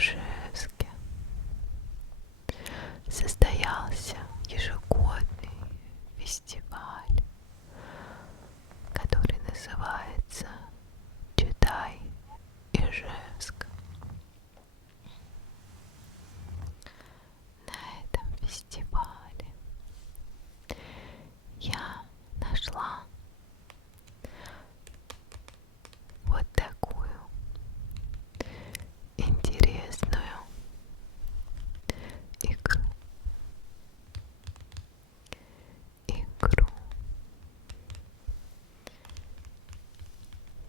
Ижевске состоялся ежегодный фестиваль, который называется «Читай Ижевск». На этом фестивале я нашла вот такую интересную игру,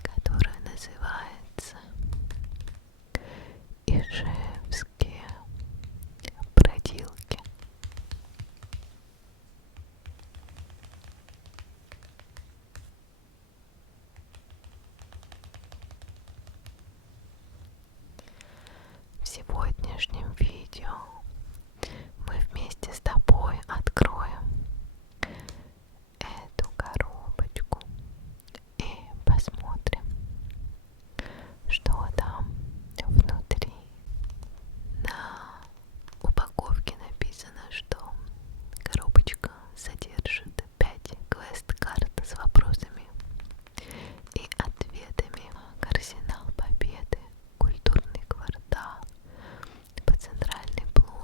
которая называется «Ижевские бродилки». В сегодняшнем видео мы вместе с тобой откроем эту коробочку и посмотрим, что там внутри. На упаковке написано, что коробочка содержит 5 квест-карт с вопросами и ответами. Арсенал Победы, культурный квартал, по центральной площади,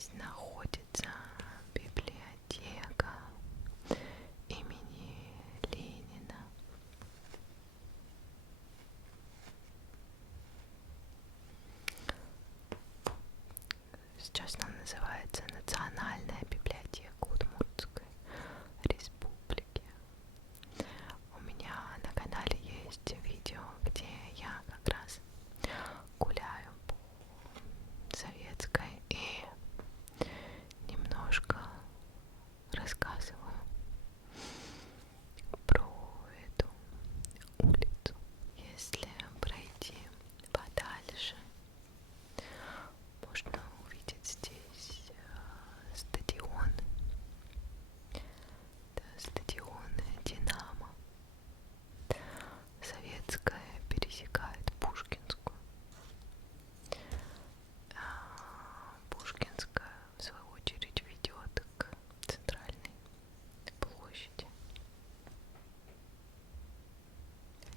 Здесь находится библиотека имени Ленина. Сейчас она называется Национальная библиотека Удмуртской Республики. У меня на канале есть видео, где я как раз гуляю по Советской и немножко рассказываю про эту улицу. Если пройти подальше, можно увидеть здесь стадион. Это стадион Динамо. Советская пересекает Пушкинскую. Пушкинская, в свою очередь, ведет к центральной площади.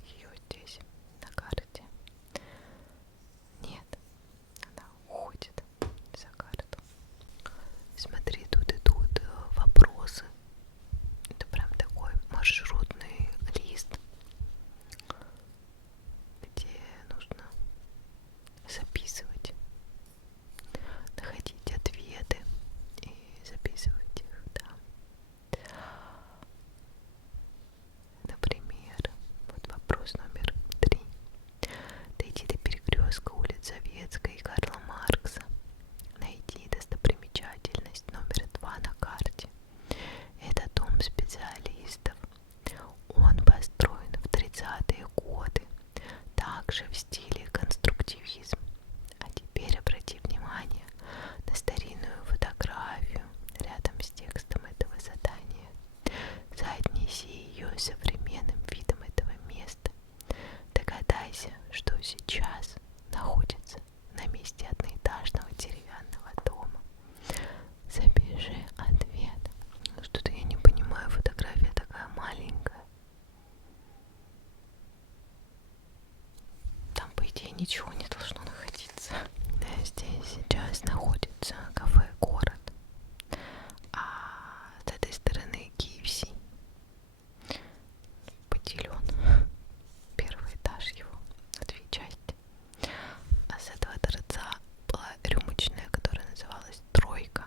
Ее здесь на карте нет, она уходит за карту. Смотри, тут идут вопросы. Это прям такой маршрутный лист, где нужно записывать, находить ответы и записывать их, да. Например, вот вопрос номер 3. Дойти до перекрестка улиц Советской и Карла Маркса. Найди достопримечательность номер 2 на карте. Это дом специалистов. Он построен в 30-е годы, также в стиле конструктивизм. А теперь обрати внимание на старинную фотографию рядом с текстом этого задания. Соотнеси ее с современным видом этого места. Догадайся, что сейчас находится на месте одноэтажного деревянного дома. Запиши ответ. Что-то я не понимаю, фотография такая маленькая. Там, по идее, ничего не должно находиться. Да, здесь сейчас находится кафе «Город», а с этой стороны KFC. Поделен первый этаж его на 2 части. А с этого торца была рюмочная, которая называлась «Тройка».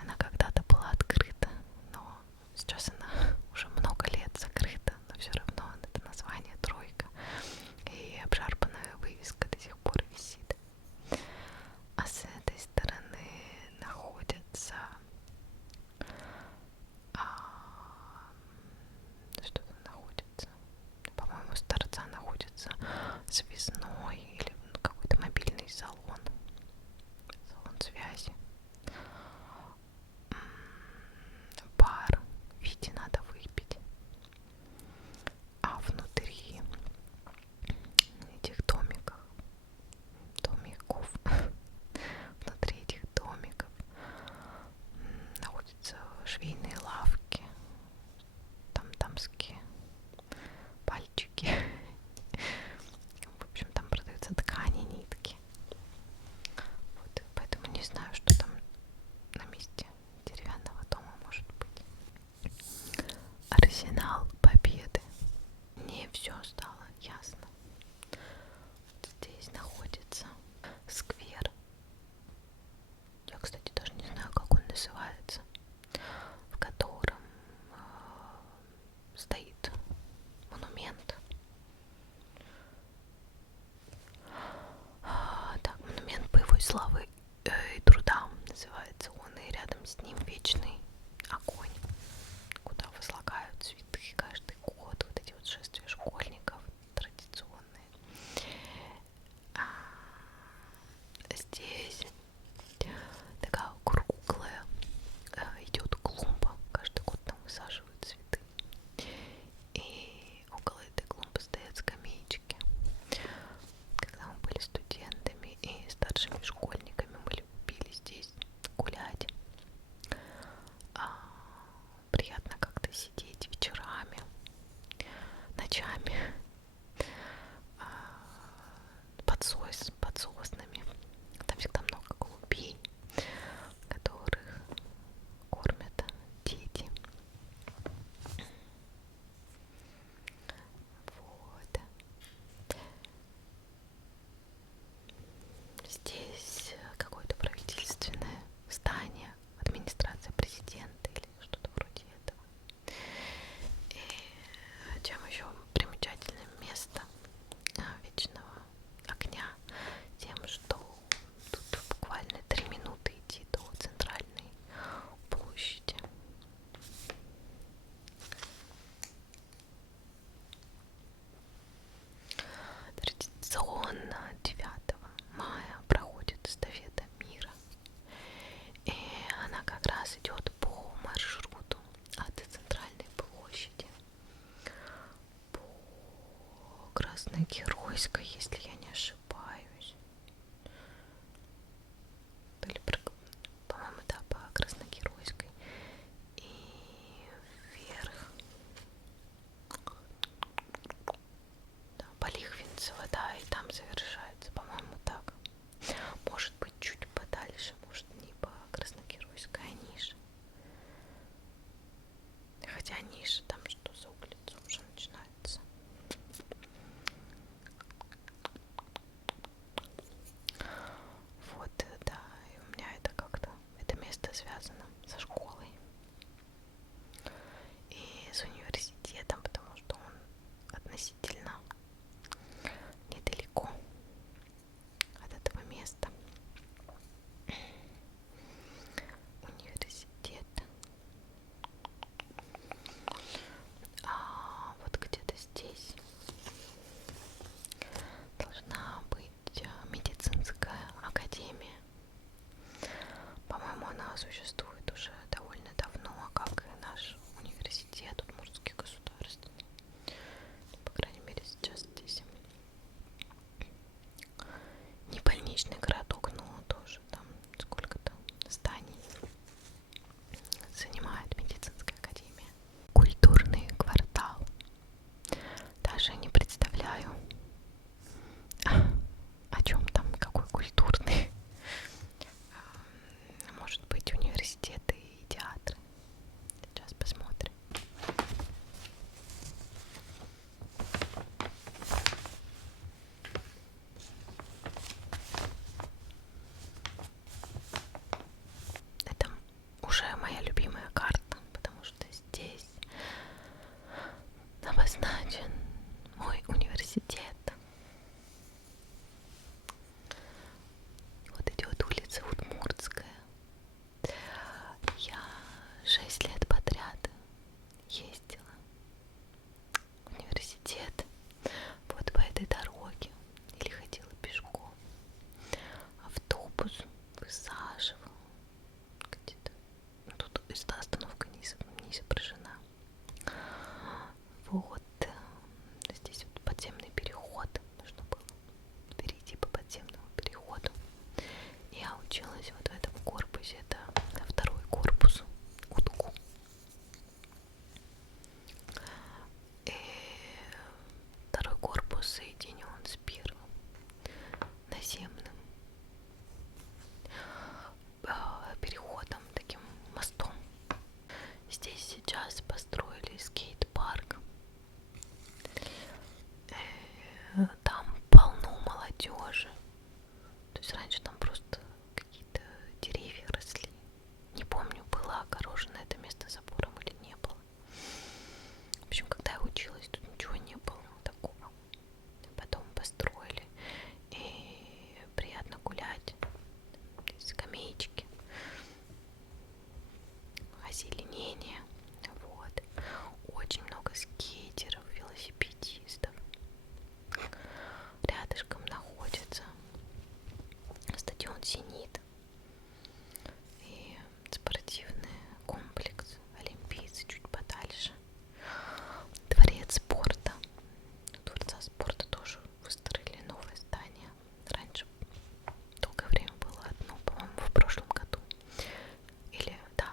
Она когда-то была открыта, но сейчас она уже много лет закрыта, но все равно это название «Тройка». И обшарпанная вывеска до сих пор висит. А с этой стороны находится что там находится? По-моему, с торца находится связной или какой-то мобильный салон связи. Бар, видите, надо выпить. А внутри этих домиков, внутри этих домиков находятся швейные лавки, там дамские пальчики. В общем, там продаются ткани, нитки. Вот, поэтому не знаю, что там на месте деревянного дома может быть. Арсенал Победы. Не все стало ясно. Вот здесь находится сквер. Я, кстати, даже не знаю, как он называется, в котором стоит монумент. Так, монумент боевой славы и труда называется он, и рядом с ним вечный огонь, куда возлагают цветы каждый год, вот эти вот шествия школьников традиционные. Здесь такая круглая идет клумба, каждый год там высаживают цветы, и около этой клумбы стоят скамеечки. Когда мы были студентами и старшими школьниками, мы любили здесь гулять. существует уже довольно давно, как и наш университет Удмуртский государственный. По крайней мере, сейчас здесь не больничный городок, но тоже там сколько-то зданий занимает медицинская академия. Культурный квартал. Даже не представляю, о чем там, какой культурный. Может быть, университеты и театры. Сейчас посмотрим. Это уже моя любимая карта, потому что здесь обозначен мой университет. Вот идет улица Удмуртская. Я 6 лет подряд ездила в университет вот по этой дороге или ходила пешком. Автобус высаживал где-то. Тут остановка не изображена. Вот здесь вот подземный переход. Нужно было перейти по подземному переходу. Я училась вот в этом корпусе. Это второй корпус УДКУ. И второй корпус соединен с первым наземным переходом, таким мостом. Здесь сейчас построили скейт-парк. Там полно молодежи. То есть раньше там просто какие-то деревья росли. Не помню, было огорожено это место забором или не было. В общем, когда я училась, тут ничего не было такого. Потом построили. И приятно гулять. Скамеечки. Озеленение. Вот. Очень много скейтеров, велосипедистов. Рядышком находится стадион «Зенит» и спортивный комплекс «Олимпийцы» чуть подальше. Дворец спорта. У Дворца спорта тоже выстроили новое здание. Раньше долгое время было одно, по-моему, в прошлом году. Или, да,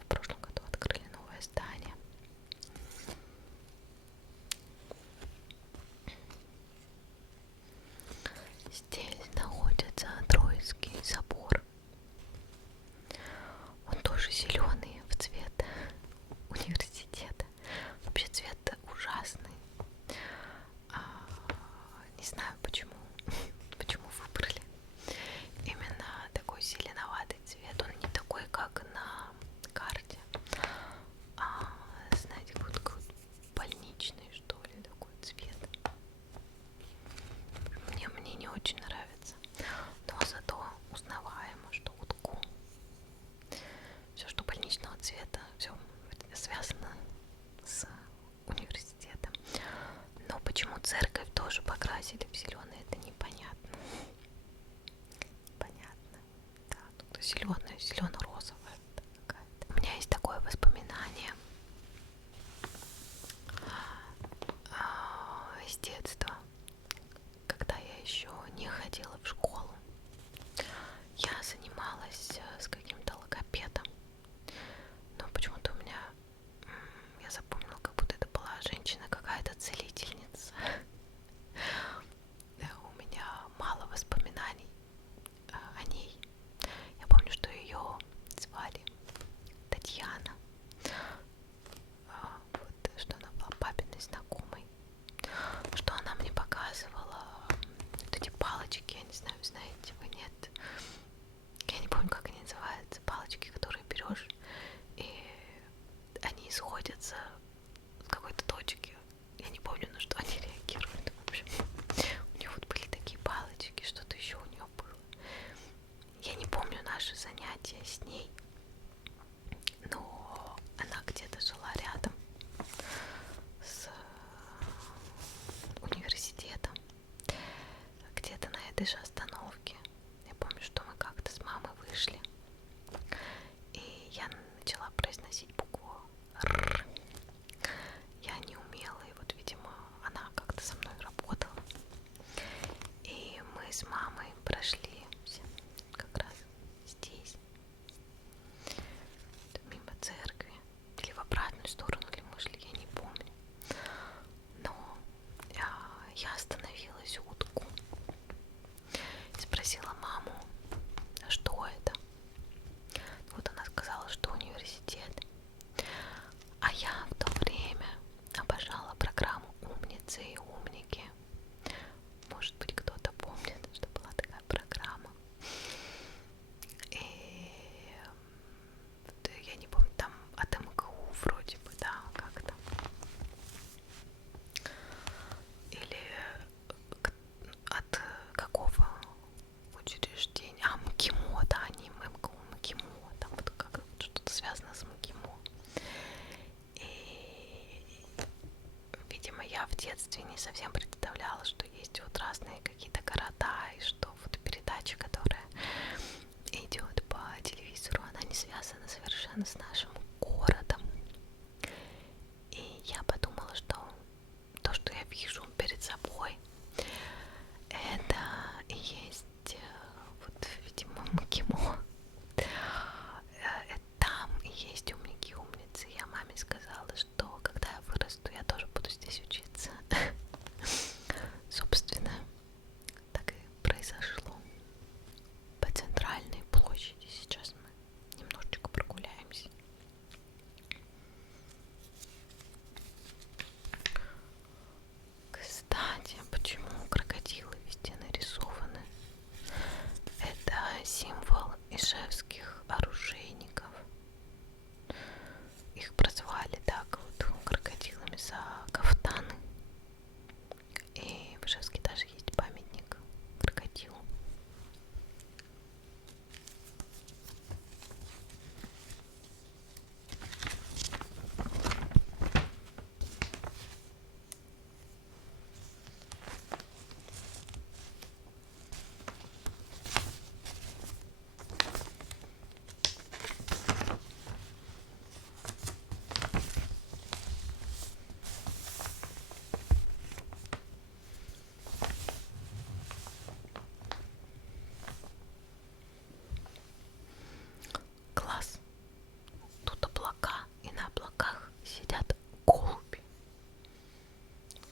в прошлом году открыли новое здание. Здесь находится Троицкий собор. Он тоже зеленый в цвет университета. Вообще цвет ужасный. Не знаю почему. Почему выбрали именно такой зеленоватый цвет. Он не такой, как на карте. Знаете, вот такой больничный, что ли, такой цвет. Мне не очень нравится. Но зато узнаваемо, что УДКУ. Все, что больничного цвета, все связано с университетом. Но почему церковь тоже покрасили в зеленый, это непонятно. Понятно. Да, тут зеленое, зелено-розовое. не совсем представляла, что есть вот разные какие-то города, и что вот передача, которая идет по телевизору, она не связана совершенно с нашим городом. И я подумала, что то, что я вижу перед собой, это и есть вот, видимо, МГИМО. Там и есть умники и умницы. Я маме сказала, что когда я вырасту, я тоже буду здесь учиться. Собственно, так и произошло. По центральной площади сейчас мы немножечко прогуляемся. Кстати, почему крокодилы везде нарисованы? Это символ ижевских оружейников. Их прозвали так вот крокодилами за кафтаны. И в Ижевске даже есть памятник крокодилу. Класс. Тут облака, и на облаках сидят голуби.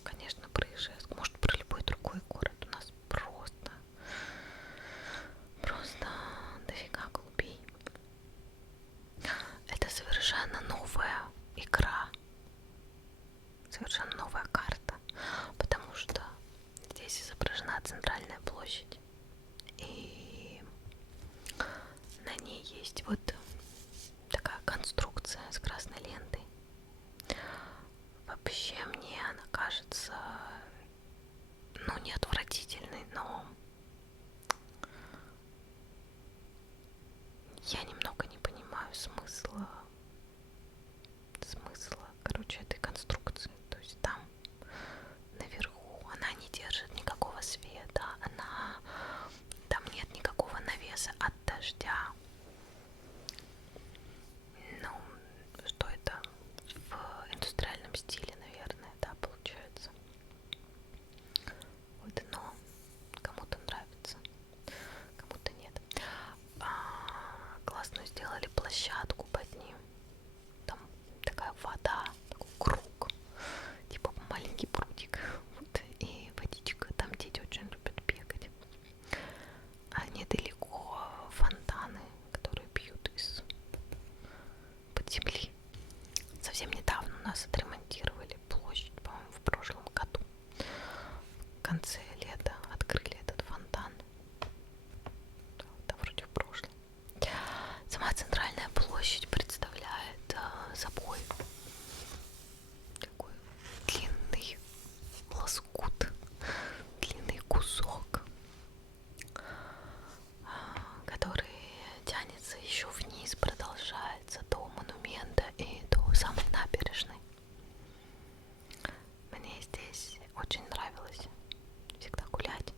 Конечно, про Ижевск, может, про любой другой город. У нас просто дофига голубей. Это совершенно новая игра, совершенно новая карта, потому что здесь изображена центральная площадь, и на ней есть вот такая конструкция с красной лентой. Вообще мне она кажется, ну, не отвратительной, но я немного не понимаю смысла, короче, этой конструкции. То есть там наверху она не держит никакого света, там нет никакого навеса от дождя. Ну, что это в индустриальном стиле, наверное, да, получается. Вот, но кому-то нравится, кому-то нет. Классную сделали площадку под ним. Там такая вода, такой круг, типа маленький прудик. Вот, и водичка, там дети очень любят бегать. А недалеко фонтаны, которые бьют из-под земли. Совсем недавно у нас отремонтировали площадь, по-моему, в прошлом году. В конце лета открыли этот фонтан. Да, вроде в прошлом. Сама центральная площадь представляет собой такой длинный лоскут, длинный кусок, который тянется еще вниз, продолжается до монумента и до самой набережной. Мне здесь очень нравилось всегда гулять,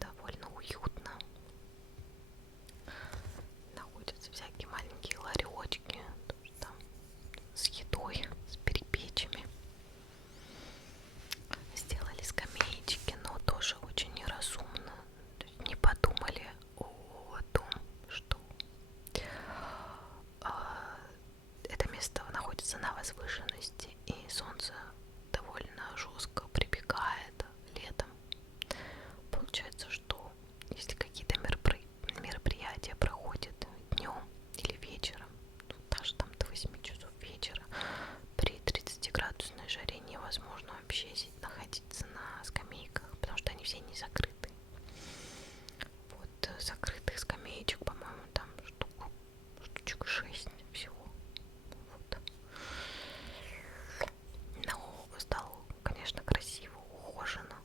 довольно уютно. Находятся всякие маленькие ларечки, там с едой, с перепечами. Сделали скамеечки, но тоже очень неразумно. То есть не подумали о том, что это место находится на возвышенности, и солнце довольно жестко припекает летом. Получается, что если какие-то мероприятия проходят днем или вечером, ну, даже там до 8 часов вечера, при 30-градусной жаре невозможно вообще находиться на скамейках, потому что они все не закрыты. Вот закрытых скамеечек, по-моему, там штучек 6 всего. Вот. Но стало, конечно, красиво, ухоженно.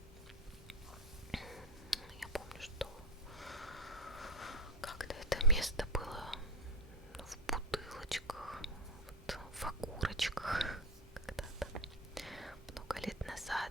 Я помню, что как-то это место было в бутылочках, вот, в окурочках когда-то, много лет назад.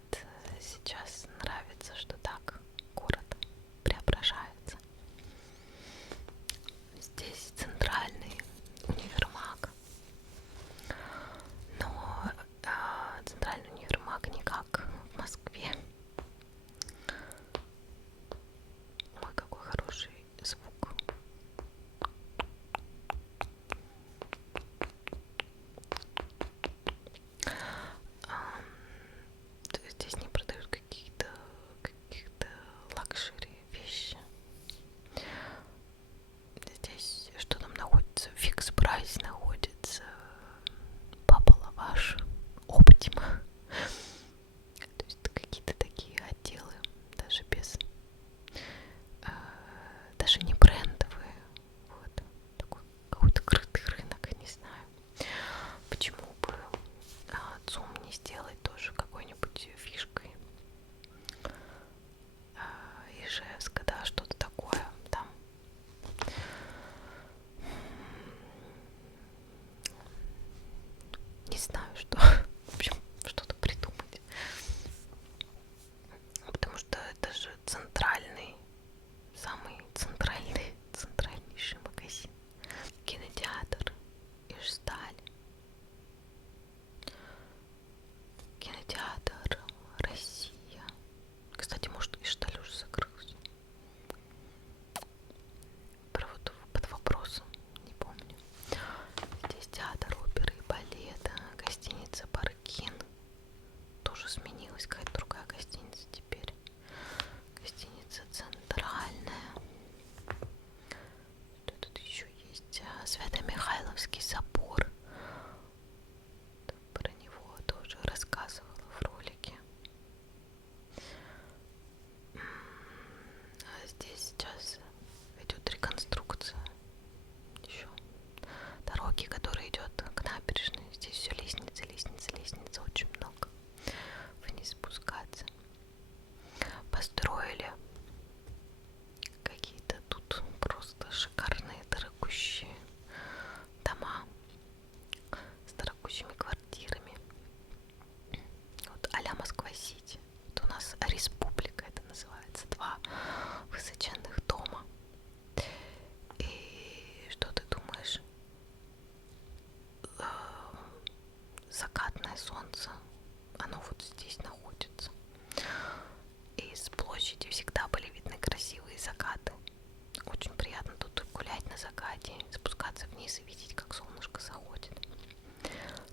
закате, спускаться вниз и видеть, как солнышко заходит.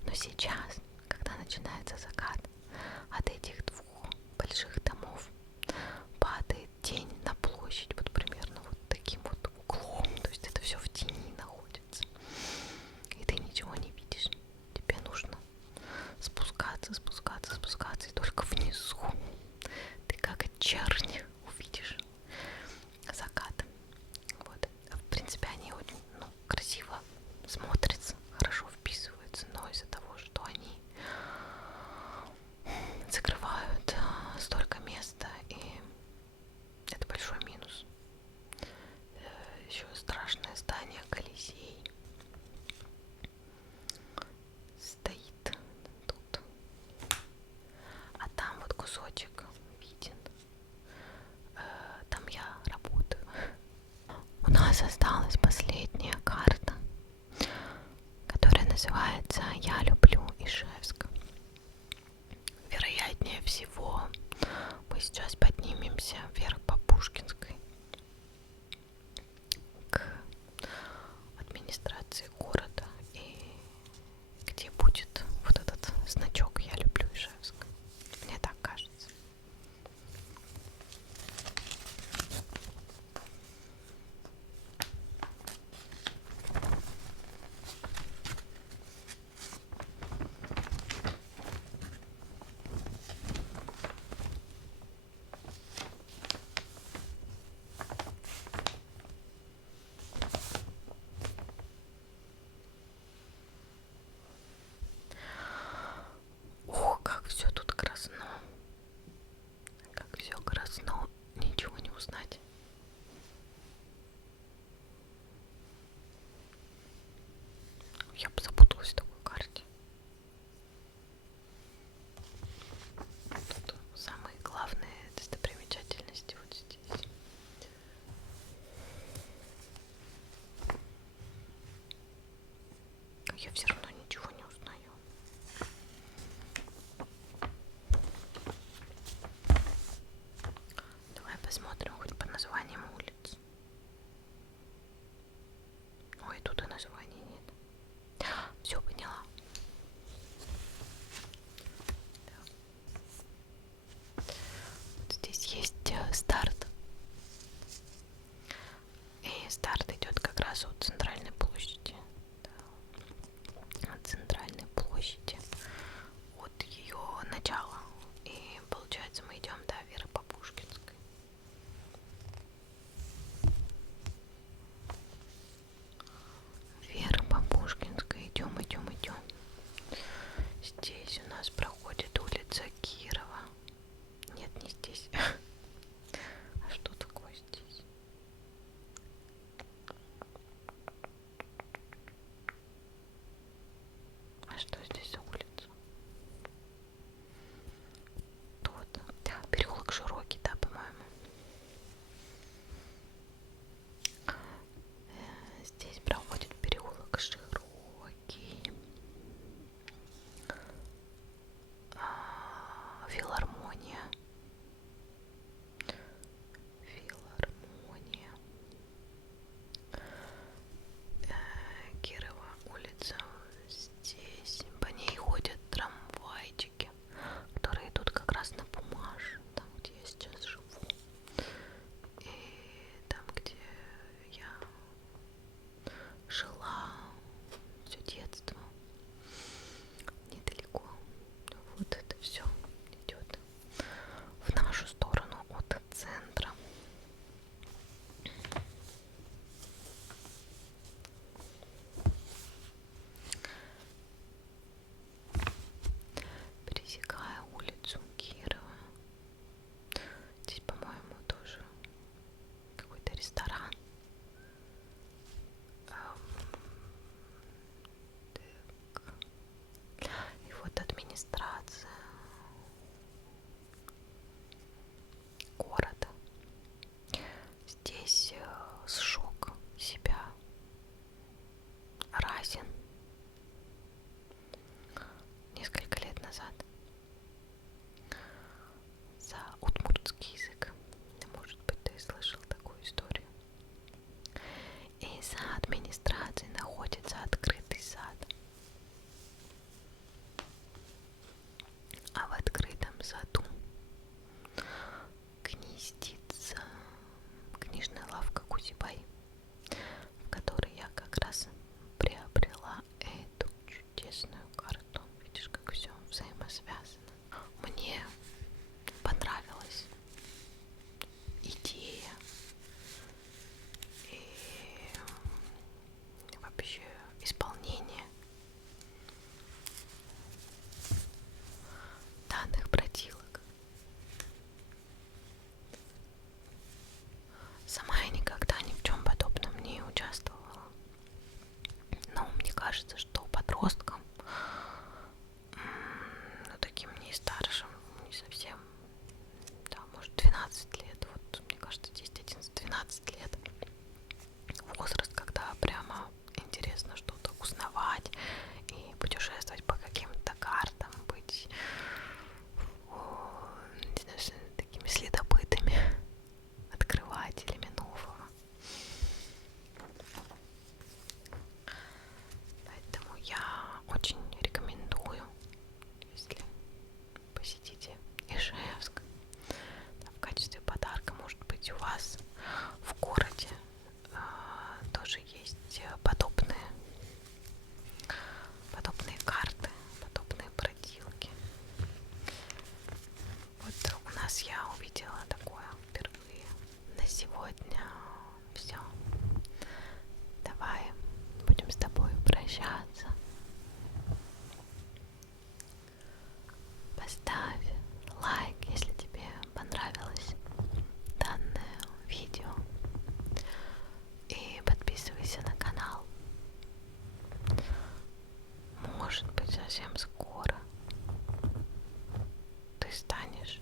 Но сейчас, когда начинается закат, от этих двух больших домов падает тень на площадь, вот примерно вот таким вот углом, то есть это все в тени находится, и ты ничего не видишь, тебе нужно спускаться, спускаться, спускаться, и только внизу ты как чернь увидишь закат. Вот. В принципе, они очень, ну, красиво смотрятся, хорошо вписываются, но из-за того, что они закрывают столько места, и это большой минус. Еще страшное здание Колизей стоит тут, а там вот кусочек виден. Там я работаю. У нас осталась последняя карта, которая называется «Я люблю Ижевск». Вероятнее всего, мы сейчас поднимемся вверх по Пушкинской к администрации города, и где будет вот этот значок «Я люблю Ижевск». Мне так кажется. О, как все тут красно. Как все красно. Ничего не узнать. Я бы запуталась в такой карте. Тут самые главные достопримечательности вот здесь. Я все равно ничего не узнаю. Давай посмотрим хоть по названиям улиц. Ой, тут и названий нет. Все поняла. Да. Вот здесь есть старт. И старт идет как раз от центральной площади. Да. станешь